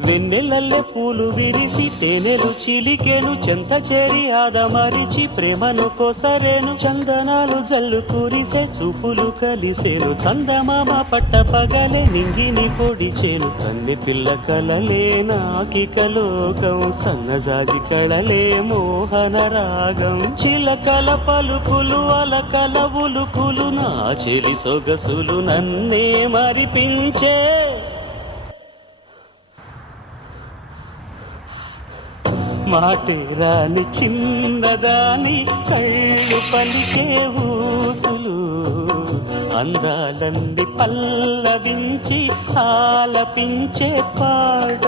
వెన్నెలల్లె పూలు విరిసి తేనెలు చిలికెను చెంత చేరి ఆదమరిచి ప్రేమను కోసరేను చందనాలు జల్లు కురిసే చూపులు కలిసేను చందమామ పట్ట పగలే నింగిని పొడిచేను కన్నె పిల్ల కలలే నాకిక లోకం సన్నజాజి కళలే మోహన రాగం చిలకల పలుకులు అలకల ఉలుకులు నా చెలి సొగసులు నన్నే మరిపించే మాటే రాని చిన్నదాని కళ్ళు పలికే ఊసులు అందాలన్నీ పల్లవించి ఆలపించే పాట